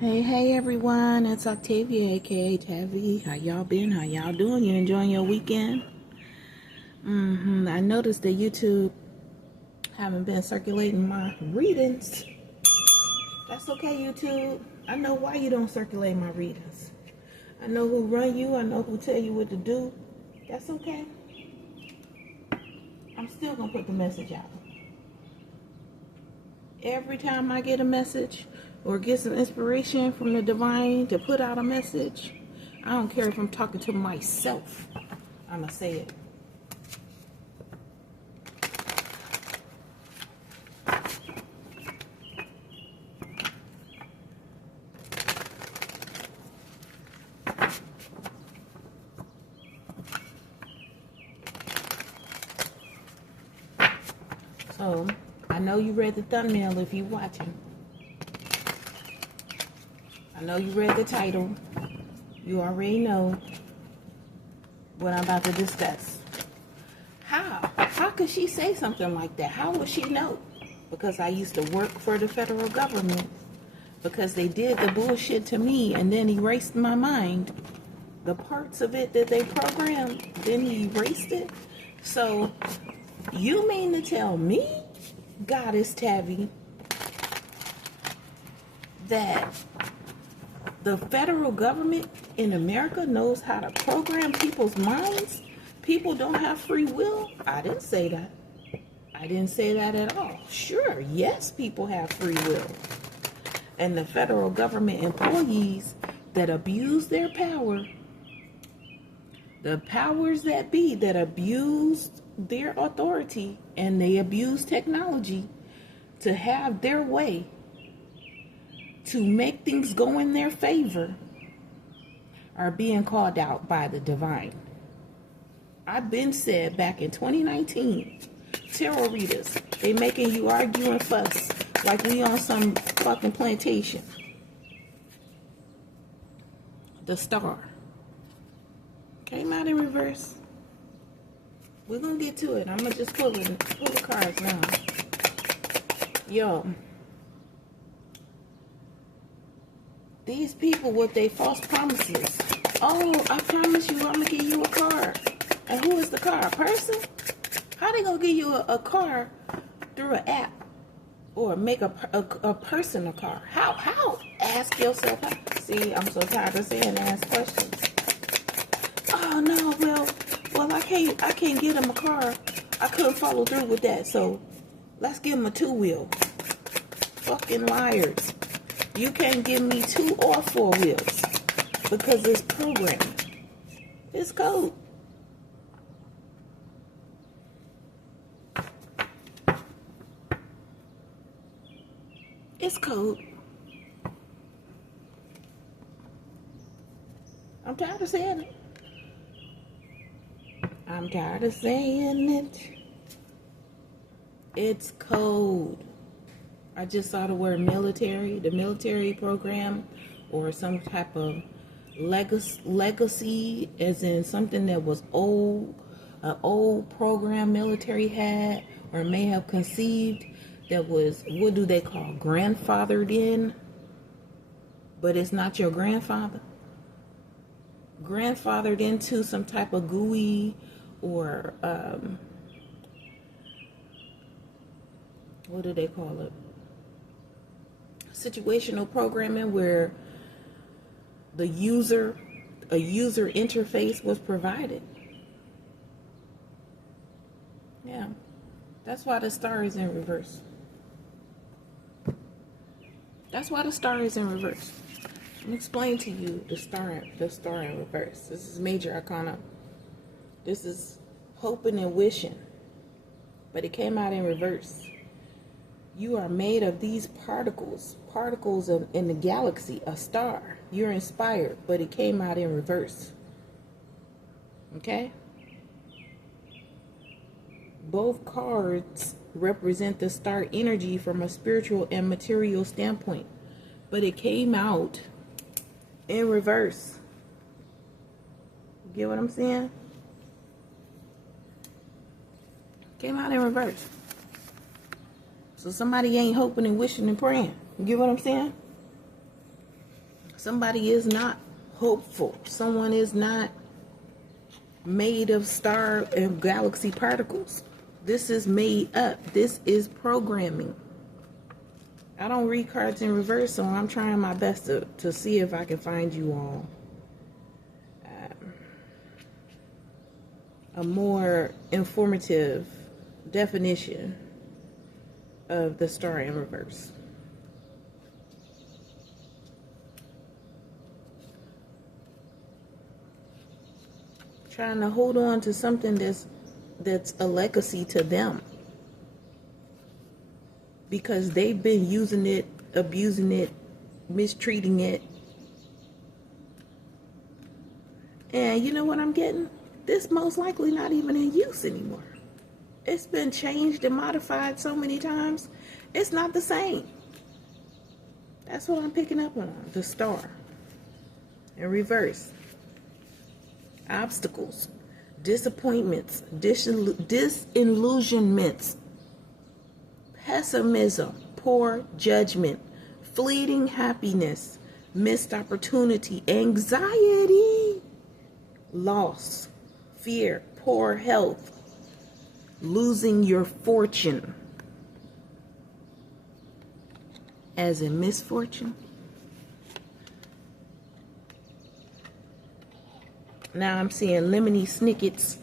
Hey everyone, it's Octavia, aka Tavy. How y'all been? How y'all doing? You enjoying your weekend? I noticed that YouTube haven't been circulating my readings. That's okay, YouTube. I know why you don't circulate my readings. I know who run you. I know who tell you what to do. That's okay. I'm still gonna put the message out. Every time I get a message or get some inspiration from the divine to put out a message, I don't care if I'm talking to myself, I'ma say it. So, I know you read the thumbnail if you're watching. I know you read the title. You already know what I'm about to discuss. How could she say something like that? How would she know? Because I used to work for the federal government. Because they did the bullshit to me and then erased my mind. The parts of it that they programmed, then he erased it. So, you mean to tell me, Goddess Tavy, that the federal government in America knows how to program people's minds? People don't have free will? I didn't say that. I didn't say that at all. Sure, yes, people have free will. And the federal government employees that abuse their power, the powers that be that abused their authority and they abuse technology to have their way, to make things go in their favor, are being called out by the divine. I've been said back in 2019, tarot readers, they making you argue and fuss like we on some fucking plantation. The star came out in reverse. We're gonna get to it. I'm gonna just pull the cards now. Yo, these people with their false promises. Oh, I promise you I'm gonna give you a car. And who is the car? A person? How they gonna give you a car through an app? Or make a person a car? How? Ask yourself how. See, I'm so tired of saying ask questions. Oh no, well I can't get him a car. I couldn't follow through with that, so let's give him a 2-wheel. Fucking liars. You can't give me 2 or 4 wheels because it's programming. It's code. It's code. I'm tired of saying it. I'm tired of saying it. It's code. I just saw the word military, the military program, or some type of legacy, as in something that was old, an old program military had or may have conceived that was, what do they call, grandfathered in, but it's not your grandfather. Grandfathered into some type of GUI or what do they call it? Situational programming, where a user interface was provided. Yeah, that's why the star is in reverse. That's why the star is in reverse. Let me explain to you the star in reverse. This is major arcana. This is hoping and wishing, but it came out in reverse. You are made of these particles in the galaxy, a star. You're inspired, but it came out in reverse. Okay? Both cards represent the star energy from a spiritual and material standpoint, but it came out in reverse. You get what I'm saying? Came out in reverse. So somebody ain't hoping and wishing and praying. You get what I'm saying? Somebody is not hopeful. Someone is not made of star and galaxy particles. This is made up. This is programming. I don't read cards in reverse, so I'm trying my best to see if I can find you all a more informative definition of the star in reverse. Trying to hold on to something that's a legacy to them, because they've been using it, abusing it, mistreating it. And you know what I'm getting? This most likely not even in use anymore. It's been changed and modified so many times, it's not the same. That's what I'm picking up on. The star in reverse. Obstacles, disappointments, disillusionments, pessimism, poor judgment, fleeting happiness, missed opportunity, anxiety, loss, fear, poor health, losing your fortune, as in misfortune. Now I'm seeing Lemony Snicket's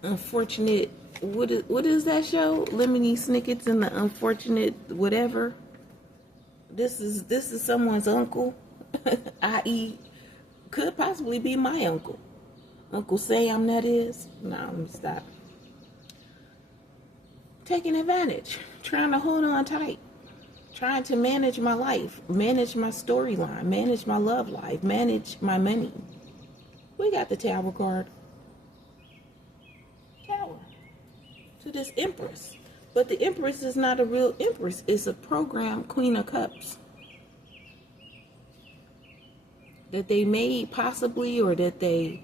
unfortunate, what is that show? Lemony Snicket's and the Unfortunate Whatever. This is someone's uncle, i.e. could possibly be my uncle. Uncle Sam, that is. No, I'm gonna stop. Taking advantage, trying to hold on tight, trying to manage my life, manage my storyline, manage my love life, manage my money. We got the Tower card. Tower. To this Empress. But the Empress is not a real Empress. It's a program Queen of Cups. That they made possibly, or that they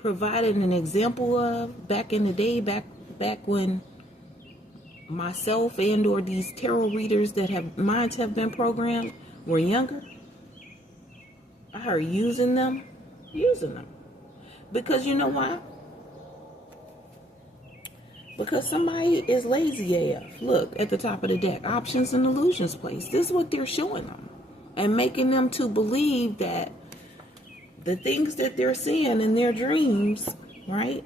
provided an example of back in the day, back when myself and or these tarot readers that have minds have been programmed were younger. I heard using them. Because you know why? Because somebody is lazy AF. Look at the top of the deck. Options and illusions place. This is what they're showing them. And making them to believe that the things that they're seeing in their dreams, right?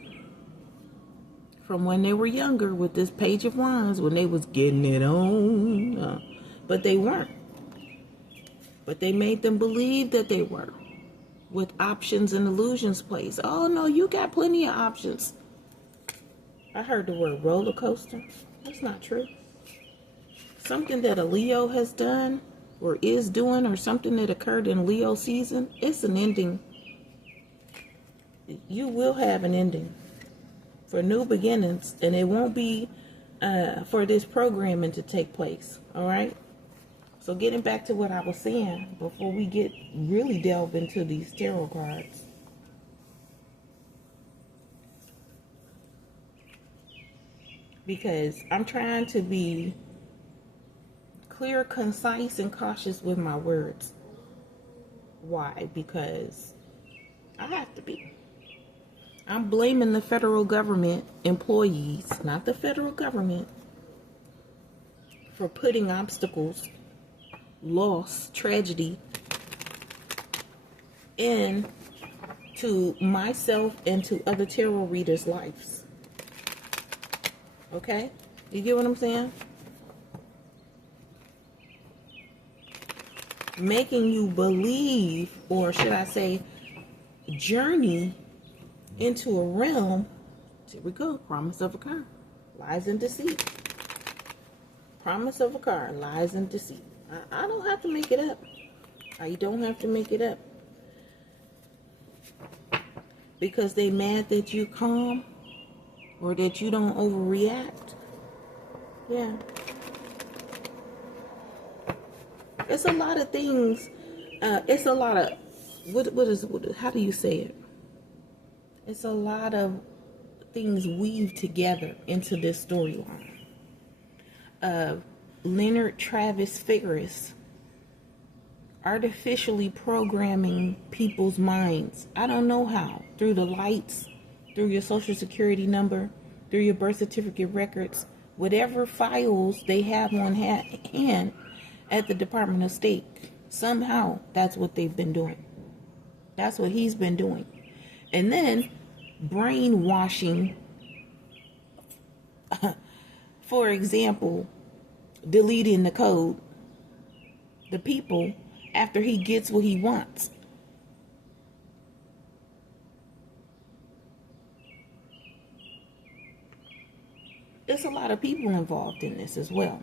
From when they were younger with this Page of Wands, when they was getting it on. But they weren't. But they made them believe that they were, with options and illusions place. Oh no, you got plenty of options. I heard the word roller coaster. That's not true. Something that a Leo has done or is doing, or something that occurred in Leo season, it's an ending. You will have an ending for new beginnings, and it won't be for this programming to take place. All right. So getting back to what I was saying before we get really delve into these tarot cards. Because I'm trying to be clear, concise, and cautious with my words. Why? Because I have to be. I'm blaming the federal government employees, not the federal government, for putting obstacles, loss, tragedy into myself and to other tarot readers' lives. Okay? You get what I'm saying? Making you believe, or should I say, journey into a realm. Here we go. Promise of a car. Lies and deceit. Promise of a car. Lies and deceit. I don't have to make it up. I don't have to make it up. Because they mad that you calm or that you don't overreact. Yeah. It's a lot of things. It's a lot of, how do you say it? It's a lot of things weaved together into this storyline. Leonard Travis Figueres artificially programming people's minds. I don't know how. Through the lights, through your social security number, through your birth certificate records, whatever files they have on hand at the Department of State. Somehow, that's what they've been doing. That's what he's been doing. And then brainwashing, for example, deleting the code, the people, after he gets what he wants. There's a lot of people involved in this as well.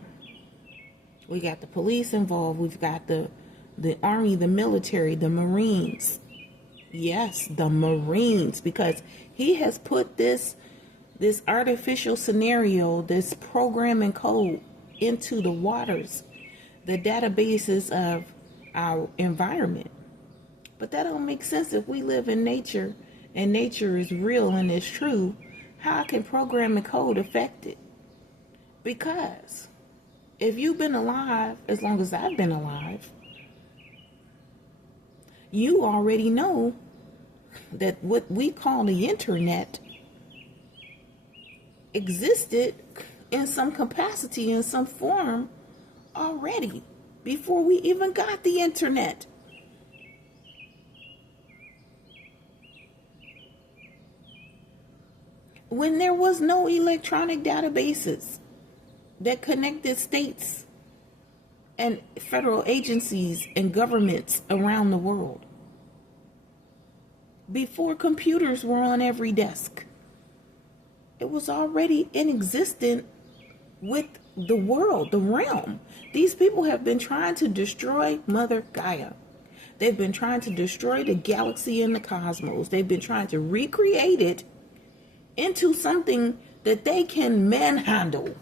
We got the police involved. We've got the Army, the military, the Marines. Yes, the Marines, because he has put this artificial scenario, this programming code into the waters, the databases of our environment. But that don't make sense. If we live in nature and nature is real and it's true, how can programming code affect it? Because if you've been alive as long as I've been alive, you already know that what we call the internet existed in some capacity, in some form already, before we even got the internet. When there was no electronic databases that connected states and federal agencies and governments around the world. Before computers were on every desk. It was already in existence with the world, the realm. These people have been trying to destroy Mother Gaia. They've been trying to destroy the galaxy and the cosmos. They've been trying to recreate it into something that they can manhandle,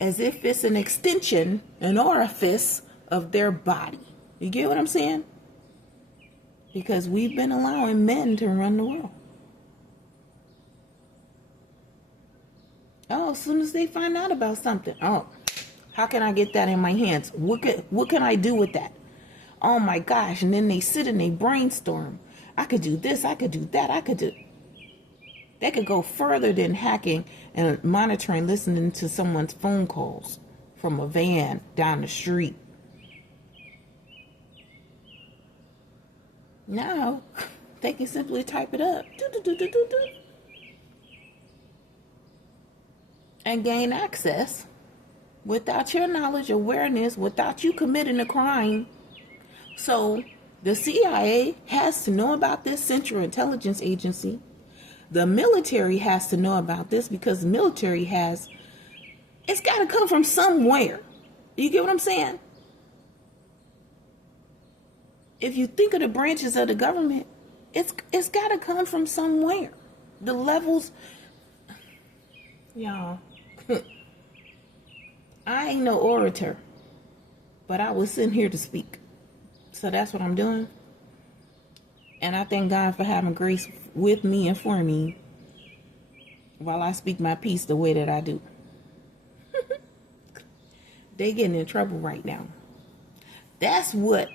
as if it's an extension, an orifice of their body. You get what I'm saying? Because we've been allowing men to run the world. Oh, as soon as they find out about something, oh, how can I get that in my hands? What can I do with that? Oh my gosh. And then they sit and they brainstorm. I could do this, I could do that, I could do. They could go further than hacking and monitoring, listening to someone's phone calls from a van down the street. Now, they can simply type it up and gain access without your knowledge, awareness, without you committing a crime. So the CIA has to know about this, Central Intelligence Agency. The military has to know about this, because the military it's got to come from somewhere. You get what I'm saying? If you think of the branches of the government, it's got to come from somewhere. The levels, y'all, I ain't no orator, but I was sitting here to speak. So that's what I'm doing. And I thank God for having grace with me and for me while I speak my piece the way that I do. They getting in trouble right now. That's what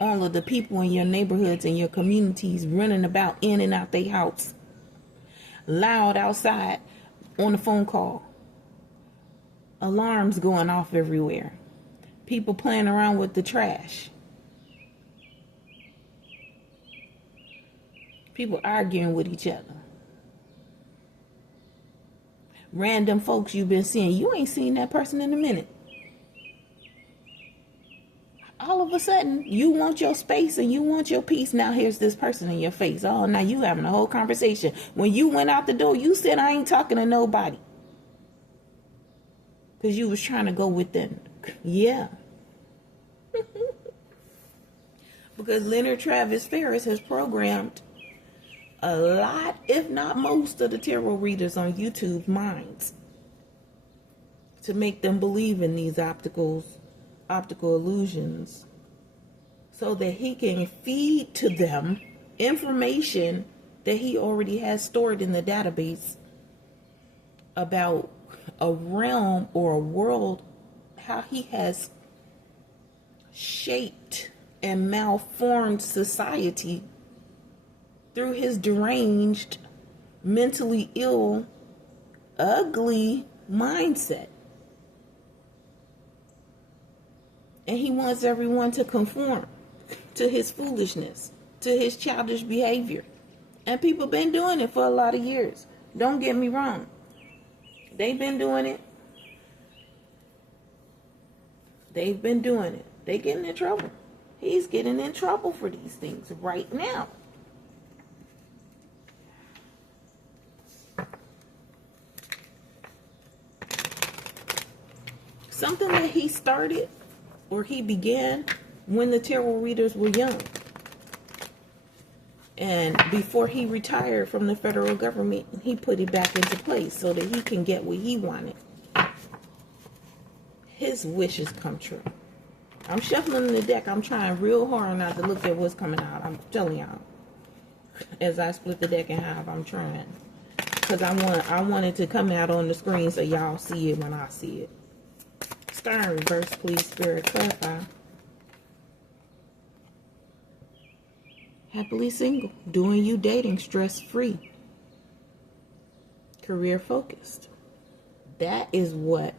all of the people in your neighborhoods and your communities running about in and out their house, loud outside on the phone call, alarms going off everywhere, people playing around with the trash, people arguing with each other, random folks you've been seeing. You ain't seen that person in a minute. All of a sudden, you want your space and you want your peace. Now here's this person in your face. Oh, now you having a whole conversation. When you went out the door, you said, I ain't talking to nobody. Because you was trying to go within. Yeah. Because Leonard Travis Ferris has programmed a lot, if not most, of the tarot readers on YouTube's minds to make them believe in these optical illusions, so that he can feed to them information that he already has stored in the database about a realm or a world, how he has shaped and malformed society through his deranged, mentally ill, ugly mindset. And he wants everyone to conform to his foolishness, to his childish behavior. And people been doing it for a lot of years. Don't get me wrong. They've been doing it. They've been doing it. They getting in trouble. He's getting in trouble for these things right now. Something that he started or he began when the tarot readers were young. And before he retired from the federal government, he put it back into place so that he can get what he wanted. His wishes come true. I'm shuffling the deck. I'm trying real hard not to look at what's coming out. I'm telling y'all. As I split the deck in half, I'm trying. Because I want it to come out on the screen so y'all see it when I see it. Star in reverse, please, Spirit, clarify. Happily single. Doing you dating stress-free. Career focused. That is what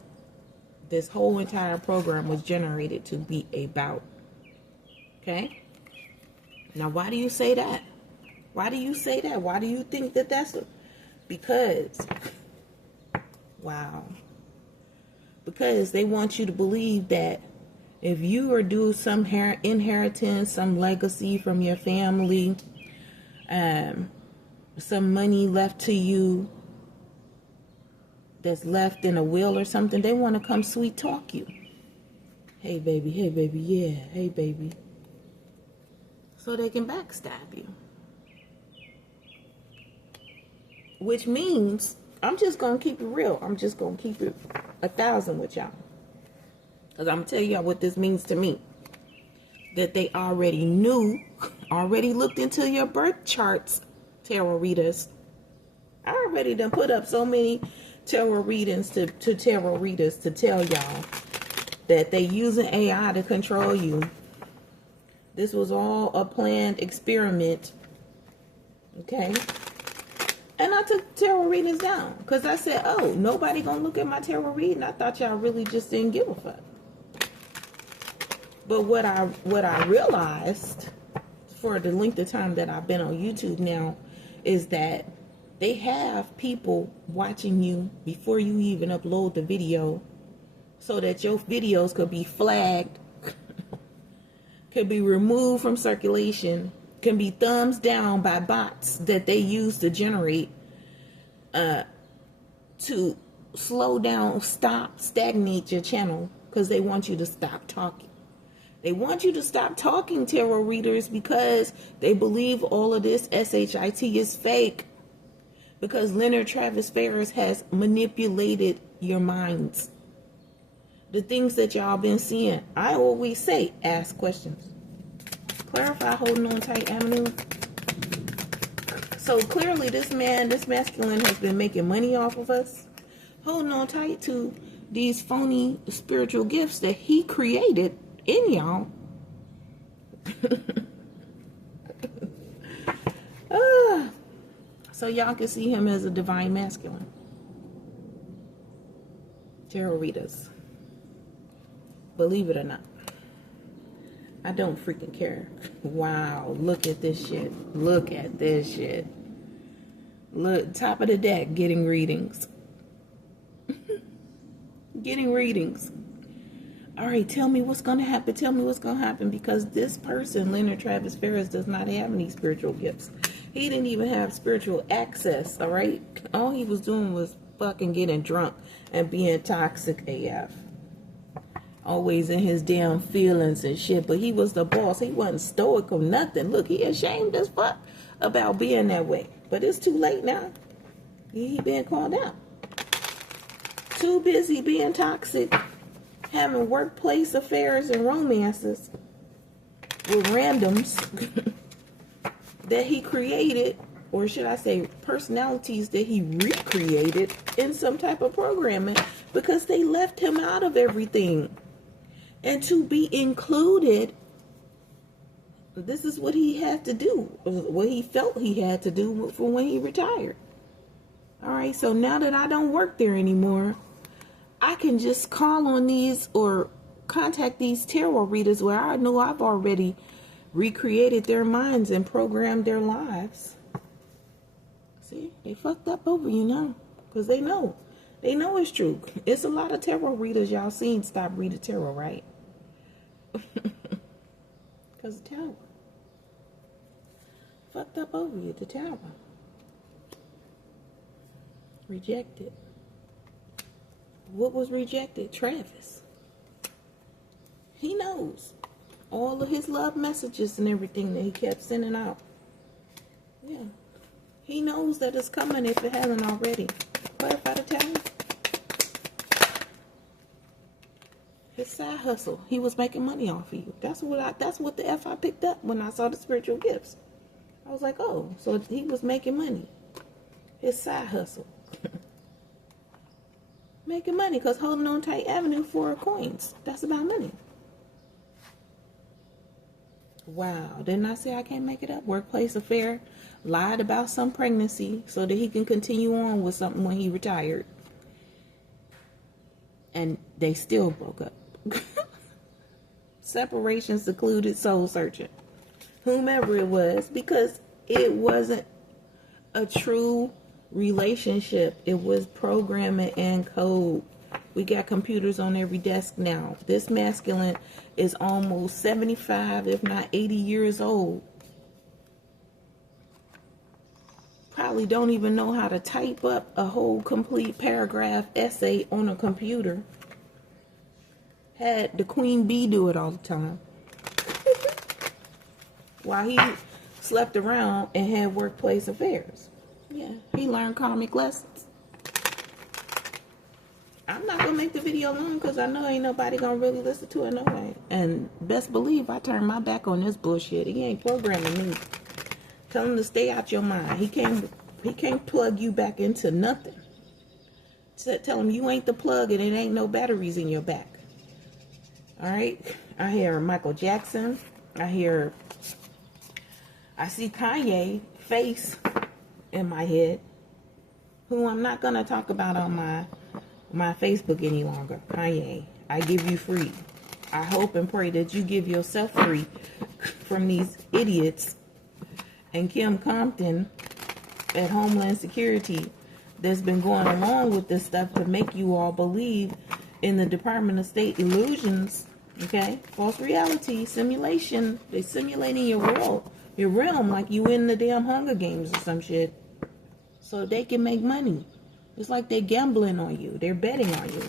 this whole entire program was generated to be about. Okay? Now, why do you say that? Why do you say that? Why do you think that that's because, wow. Because they want you to believe that if you are due some inheritance, some legacy from your family, some money left to you that's left in a will or something, they want to come sweet talk you. Hey baby, yeah, hey baby. So they can backstab you. Which means, I'm just going to keep it real. I'm just going to keep it 1,000 with y'all. Because I'm going to tell y'all what this means to me. That they already knew, already looked into your birth charts, tarot readers. I already done put up so many tarot readings to tarot readers to tell y'all that they using AI to control you. This was all a planned experiment. Okay? And I took tarot readings down. Because I said, oh, nobody gonna look at my tarot reading. I thought y'all really just didn't give a fuck. But what I realized for the length of time that I've been on YouTube now is that they have people watching you before you even upload the video so that your videos could be flagged, could be removed from circulation, can be thumbs down by bots that they use to generate to slow down, stop, stagnate your channel because they want you to stop talking. They want you to stop talking, tarot readers, because they believe all of this SHIT is fake. Because Leonard Travis Ferris has manipulated your minds. The things that y'all been seeing. I always say, ask questions. Clarify, holding on tight, Avenue. So clearly this masculine has been making money off of us. Holding on tight to these phony spiritual gifts that he created in y'all. So y'all can see him as a divine masculine. Tarot readers. Believe it or not. I don't freaking care. Wow, look at this shit. Look at this shit. Look, top of the deck, getting readings. Getting readings. All right, tell me what's going to happen. Tell me what's going to happen. Because this person, Leonard Travis Ferris, does not have any spiritual gifts. He didn't even have spiritual access, all right? All he was doing was fucking getting drunk and being toxic AF. Always in his damn feelings and shit. But he was the boss. He wasn't stoic or nothing. Look, he ashamed as fuck about being that way. But it's too late now. He been called out. Too busy being toxic, having workplace affairs and romances with randoms that he created, or should I say personalities that he recreated in some type of programming, because they left him out of everything. And to be included, this is what he had to do, what he felt he had to do for when he retired. All right, so now that I don't work there anymore, I can just call on these or contact these tarot readers where I know I've already recreated their minds and programmed their lives. See, they fucked up over you now because they know. They know it's true. It's a lot of tarot readers y'all seen stop reading tarot, right? Because the tower fucked up over you. The tower rejected. What was rejected? Travis. He knows all of his love messages and everything that he kept sending out. Yeah. He knows that it's coming if it hasn't already. Clarify the tower. His side hustle. He was making money off of you. That's what the F I picked up when I saw the spiritual gifts. I was like, oh, so he was making money. His side hustle. Making money because holding on tight avenue for coins. That's about money. Wow. Didn't I say I can't make it up? Workplace affair. Lied about some pregnancy so that he can continue on with something when he retired. And they still broke up. Separation, secluded, soul searching. Whomever it was, because it wasn't a true relationship. It was programming and code. We got computers on every desk now. This masculine is almost 75, if not 80 years old. Probably don't even know how to type up a whole complete paragraph essay on a computer. Had the queen bee do it all the time. While he slept around and had workplace affairs. Yeah, he learned karmic lessons. I'm not going to make the video long because I know ain't nobody going to really listen to it no way. And best believe I turned my back on this bullshit. He ain't programming me. Tell him to stay out your mind. He can't plug you back into nothing. Tell him you ain't the plug and it ain't no batteries in your back. All right? I hear Michael Jackson. I see Kanye face in my head, who I'm not going to talk about on my Facebook any longer. Kanye, I give you free. I hope and pray that you give yourself free from these idiots and Kim Compton at Homeland Security that's been going along with this stuff to make you all believe in the Department of State illusions, okay? False reality, simulation. They simulating your world, your realm, like you in the damn Hunger Games or some shit, so they can make money. It's like they're gambling on you. They're betting on you.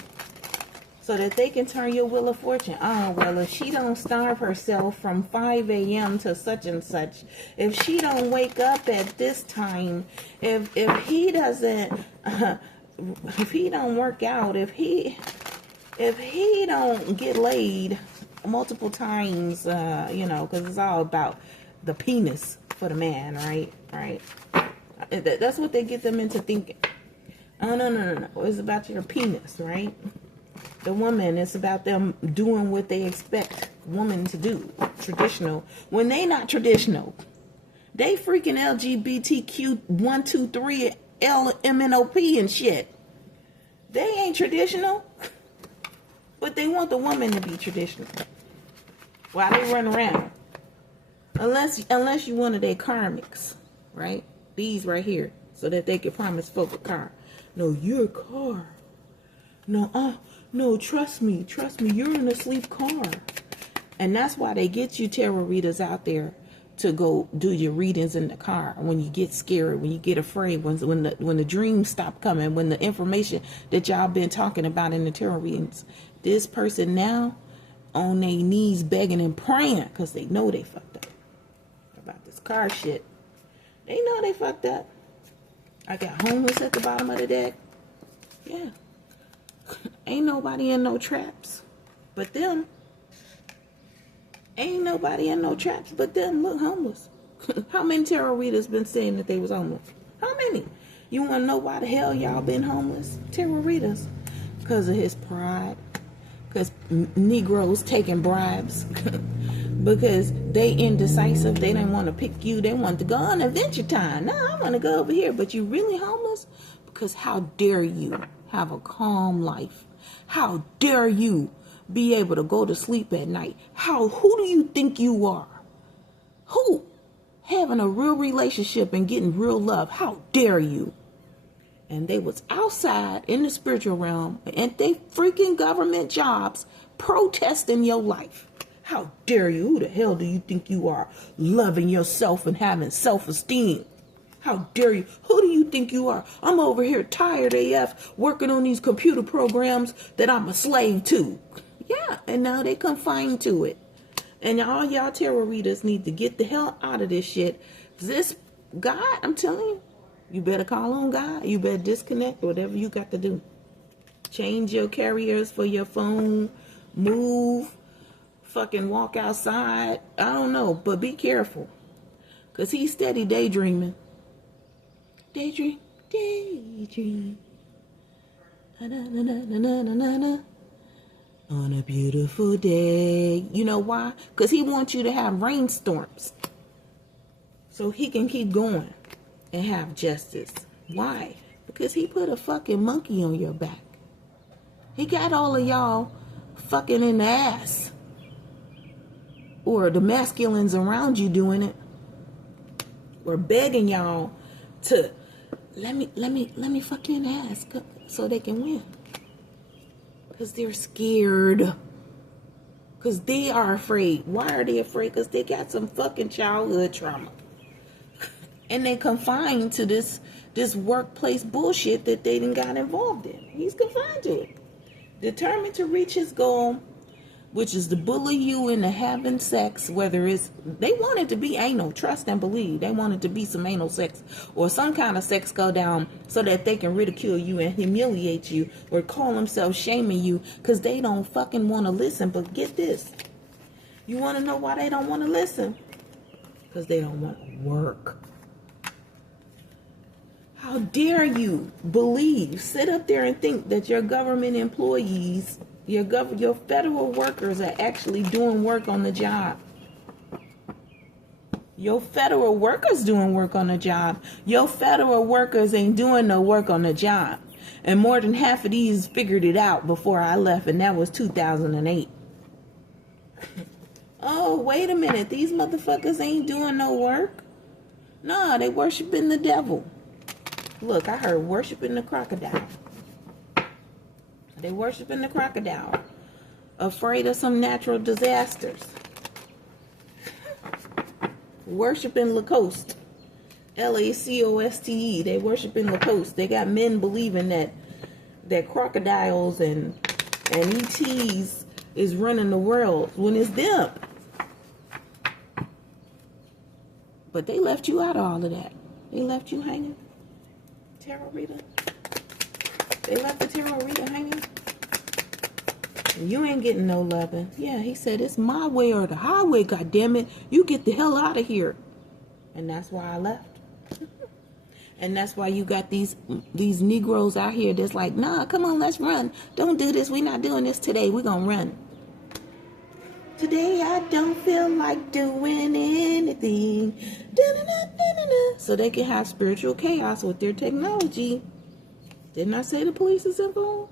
So that they can turn your wheel of fortune. Oh, well, if she don't starve herself from 5 a.m. to such and such, if she don't wake up at this time, if he doesn't, if he don't work out, if he don't get laid multiple times, because it's all about the penis for the man, right? That's what they get them into thinking. Oh, no. It's about your penis, right? The woman, it's about them doing what they expect women to do. Traditional. When they not traditional. They freaking LGBTQ 1, 2, 3, LMNOP and shit. They ain't traditional. But they want the woman to be traditional. While they run around. Unless you one of their karmics, right? These right here. So that they can promise folk a car. No, you're a car. No, trust me, you're in a sleep car. And that's why they get you tarot readers out there to go do your readings in the car. When you get scared, when you get afraid, when the dreams stop coming, when the information that y'all been talking about in the tarot readings. This person now on their knees begging and praying because they know they fucked up about this car shit. They know they fucked up. I got homeless at the bottom of the deck. Yeah. Ain't nobody in no traps but them. Ain't nobody in no traps but them. Look, homeless. How many tarot readers been saying that they was homeless? How many? You want to know why the hell y'all been homeless? Tarot readers. Because of his pride. Because Negroes taking bribes because they indecisive. They didn't want to pick you. They want to go on Adventure Time. No, I want to go over here. But you really homeless? Because how dare you have a calm life? How dare you be able to go to sleep at night? Who do you think you are? Who? Having a real relationship and getting real love. How dare you? And they was outside in the spiritual realm and they freaking government jobs protesting your life. How dare you? Who the hell do you think you are? Loving yourself and having self-esteem. How dare you? Who do you think you are? I'm over here tired AF working on these computer programs that I'm a slave to. Yeah, and now they confined to it. And all y'all tarot readers need to get the hell out of this shit. This God, I'm telling you, you better call on God. You better disconnect, whatever you got to do. Change your carriers for your phone. Move. Fucking walk outside. I don't know, but be careful. Because he's steady daydreaming. Daydream. Na-na-na-na-na-na-na-na. On a beautiful day. You know why? Because he wants you to have rainstorms. So he can keep going and have justice. Why? Because he put a fucking monkey on your back. He got all of y'all fucking in the ass. Or the masculines around you doing it. Or begging y'all to let me fuck you in the ass so they can win. Because they're scared. Because they are afraid. Why are they afraid? Because they got some fucking childhood trauma. And they confined to this workplace bullshit that they didn't got involved in. He's confined to it. Determined to reach his goal, which is to bully you into having sex, whether they want it to be anal, trust and believe. They want it to be some anal sex or some kind of sex go down so that they can ridicule you and humiliate you or call themselves shaming you because they don't fucking want to listen. But get this. You want to know why they don't want to listen? Because they don't want to work. How dare you sit up there and think that your government employees, your federal workers are actually doing work on the job. Your federal workers doing work on the job. Your federal workers ain't doing no work on the job. And more than half of these figured it out before I left, and that was 2008. Oh, wait a minute. These motherfuckers ain't doing no work. Nah, they worshiping the devil. Look, I heard worshiping the crocodile. They worshiping the crocodile. Afraid of some natural disasters. Worshiping Lacoste. Lacoste. They worshiping Lacoste. They got men believing that crocodiles and ETs is running the world when it's them. But they left you out of all of that. They left you hanging. Tarot reader. They left the tarot reader hanging. You ain't getting no loving. Yeah, he said it's my way or the highway, goddammit. You get the hell out of here. And that's why I left. And that's why you got these Negroes out here that's like, nah, come on, let's run. Don't do this. We're not doing this today. We're going to run. Today I don't feel like doing anything. Da-da-da-da-da-da. So they can have spiritual chaos with their technology. Didn't I say the police is involved?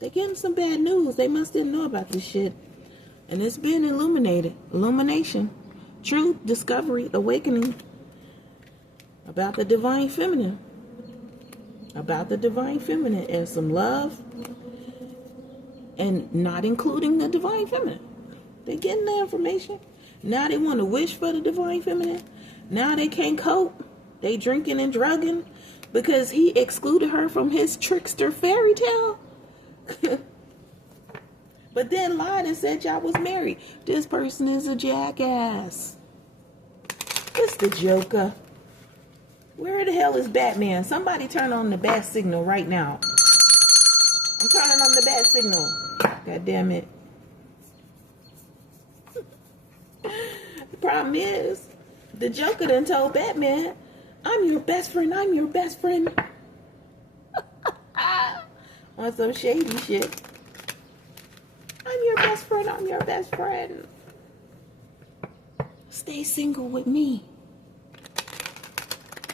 They getting some bad news. They must didn't know about this shit. And it's been illuminated. Illumination. Truth, discovery, awakening. About the divine feminine. About the divine feminine. And some love. And not including the divine feminine. They're getting the information. Now they want to wish for the divine feminine. Now they can't cope. They drinking and drugging because he excluded her from his trickster fairy tale. But then lied and said y'all was married. This person is a jackass. It's the Joker. Where the hell is Batman? Somebody turn on the bat signal right now. I'm turning on the bat signal. God damn it. The problem is, the Joker done told Batman, I'm your best friend, I'm your best friend. On some shady shit. I'm your best friend. I'm your best friend. Stay single with me.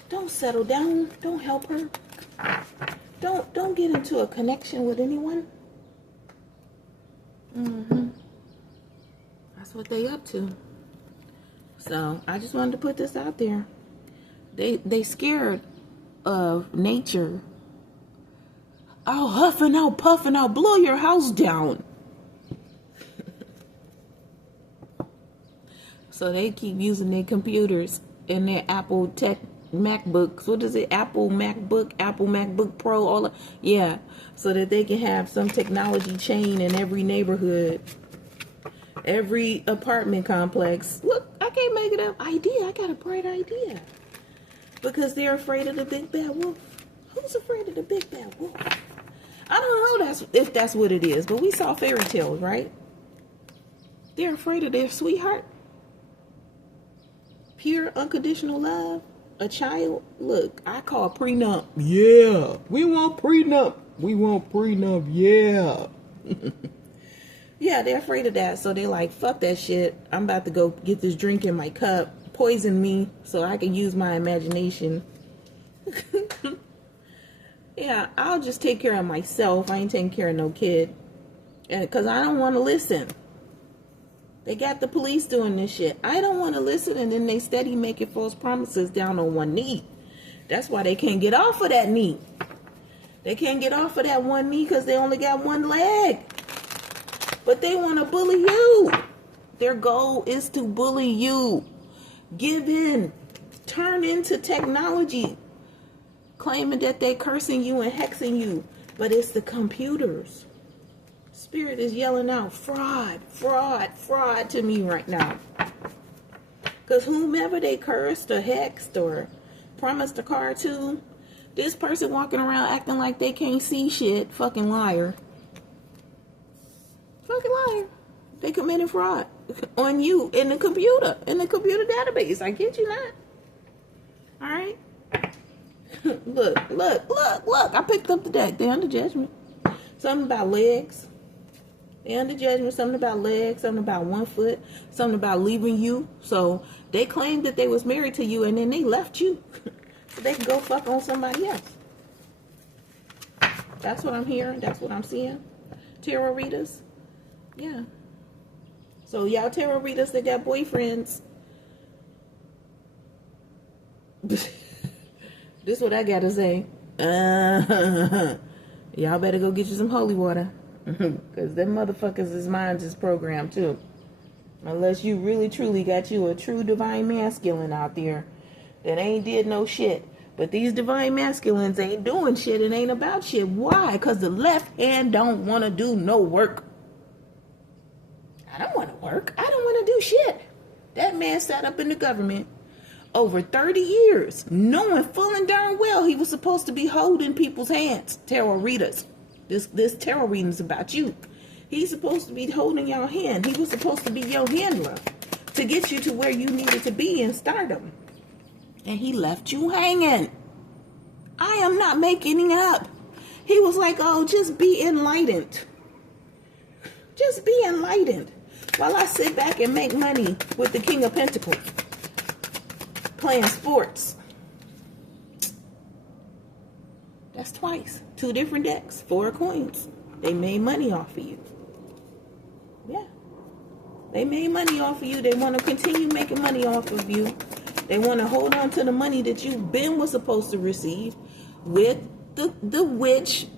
Don't settle down. Don't help her. Don't get into a connection with anyone. That's what they up to. So I just wanted to put this out there. They scared of nature. I'll huff and I'll puff and I'll blow your house down. So they keep using their computers and their Apple Tech MacBooks. What is it? Apple MacBook Pro, all of, yeah. So that they can have some technology chain in every neighborhood, every apartment complex. Look, I can't make it up. I got a bright idea. Because they're afraid of the big bad wolf. Who's afraid of the big bad wolf? I don't know if that's what it is, but we saw fairy tales, right? They're afraid of their sweetheart. Pure unconditional love. A child. Look, I call prenup. Yeah. We want prenup. We want prenup. Yeah. Yeah, they're afraid of that. So they're like, fuck that shit. I'm about to go get this drink in my cup. Poison me so I can use my imagination. Yeah, I'll just take care of myself. I ain't taking care of no kid. And because I don't want to listen. They got the police doing this shit. I don't want to listen, and then they steady making false promises down on one knee. That's why they can't get off of that knee. They can't get off of that one knee because they only got one leg. But they want to bully you. Their goal is to bully you. Give in. Turn into technology. Claiming that they cursing you and hexing you. But it's the computers. Spirit is yelling out fraud, fraud, fraud to me right now. Because whomever they cursed or hexed or promised a car to, this person walking around acting like they can't see shit, fucking liar. Fucking liar. They committed fraud on you in the computer database. I kid you not. All right. Look. I picked up the deck. They're under judgment. Something about legs. They're under judgment. Something about legs. Something about 1 foot. Something about leaving you. So they claimed that they was married to you and then they left you. So they can go fuck on somebody else. That's what I'm hearing. That's what I'm seeing. Tarot readers. Yeah. So y'all tarot readers that got boyfriends. This is what I gotta say. Y'all better go get you some holy water. Because them motherfuckers' minds is programmed too. Unless you really truly got you a true divine masculine out there that ain't did no shit. But these divine masculines ain't doing shit and ain't about shit. Why? Because the left hand don't want to do no work. I don't want to work. I don't want to do shit. That man sat up in the government over 30 years, knowing full and darn well he was supposed to be holding people's hands. Tarot readers. This tarot reading is about you. He's supposed to be holding your hand. He was supposed to be your handler to get you to where you needed to be in stardom. And he left you hanging. I am not making it up. He was like, oh, just be enlightened. Just be enlightened. While I sit back and make money with the King of Pentacles. Playing sports. That's twice. 2 different decks. 4 coins. They made money off of you. Yeah. They made money off of you. They want to continue making money off of you. They want to hold on to the money that you was supposed to receive with the witch.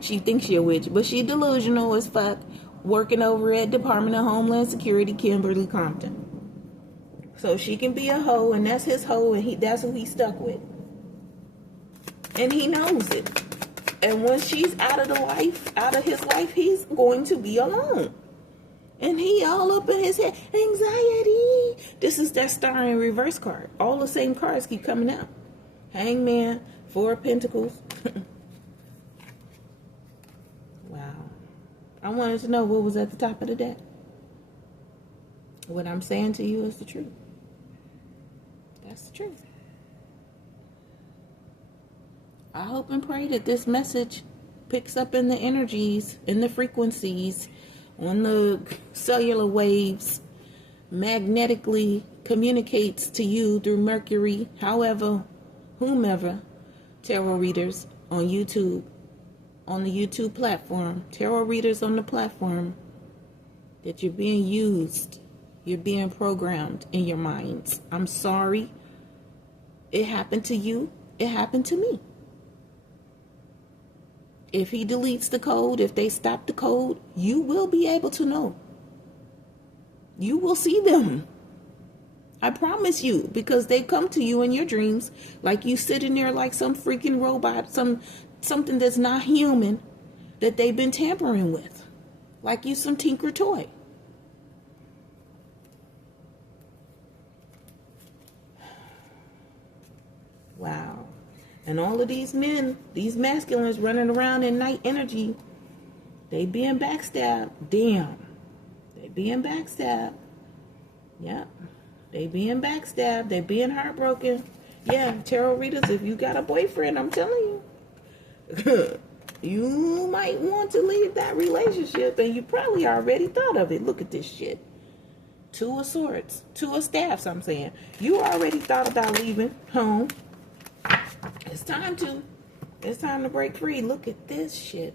She thinks she's a witch, but she delusional as fuck. Working over at Department of Homeland Security, Kimberly Compton. So she can be a hoe, and that's his hoe, and that's who he's stuck with. And he knows it. And when she's out of his life, he's going to be alone. And he all up in his head. Anxiety. This is that Star in Reverse card. All the same cards keep coming out. Hangman, 4 of Pentacles. Wow. I wanted to know what was at the top of the deck. What I'm saying to you is the truth. That's the truth. I hope and pray that this message picks up in the energies, in the frequencies, on the cellular waves, magnetically communicates to you through Mercury, however, whomever, tarot readers on YouTube, on the YouTube platform, tarot readers on the platform, that you're being used, you're being programmed in your minds. I'm sorry it happened to you, it happened to me. If he deletes the code, if they stop the code, you will be able to know. You will see them. I promise you, because they come to you in your dreams like you sitting there like some freaking robot, something that's not human that they've been tampering with. Like you some tinker toy. Wow. And all of these men, these masculines running around in night energy, they being backstabbed. Damn. They being backstabbed. Yep. They being backstabbed. They being heartbroken. Yeah, tarot readers, if you got a boyfriend, I'm telling you, you might want to leave that relationship, and you probably already thought of it. Look at this shit. Two of swords. Two of staffs, I'm saying. You already thought about leaving home. It's time to. It's time to break free. Look at this shit.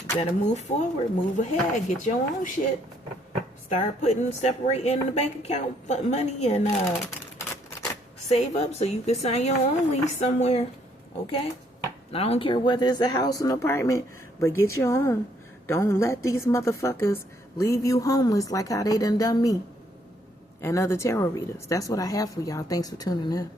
You better move forward. Move ahead. Get your own shit. Start separating the bank account money and save up so you can sign your own lease somewhere. Okay? I don't care whether it's a house or an apartment, but get your own. Don't let these motherfuckers leave you homeless like how they done me and other tarot readers. That's what I have for y'all. Thanks for tuning in.